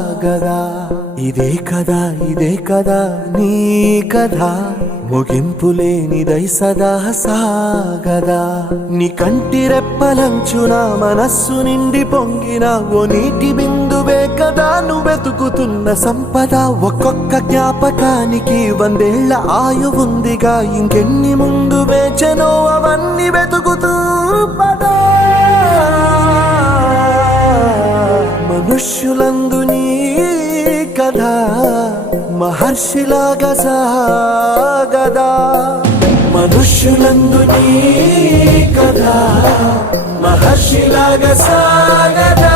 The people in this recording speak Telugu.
సాగదా ఇదే కదా నీ కథ ముగింపు లేనిదై సదా సాగదా నీ కంటి రెప్పలంచున మనస్సు నిండి పొంగిన ఓ నీటి బిందువే కదా నువ్వెతుకుతున్న సంపద ఒక్కొక్క జ్ఞాపకానికి 100 ఏళ్ల ఆయువుందిగా ఇంకెన్ని ముందు వేచనో అవన్నీ వెతుకుతూ పదా మనుష్యులందు నీ కథ మహర్షిలాగా సాగదా మనుష్యులందు నీ కథ మహర్షిలాగా సాగదా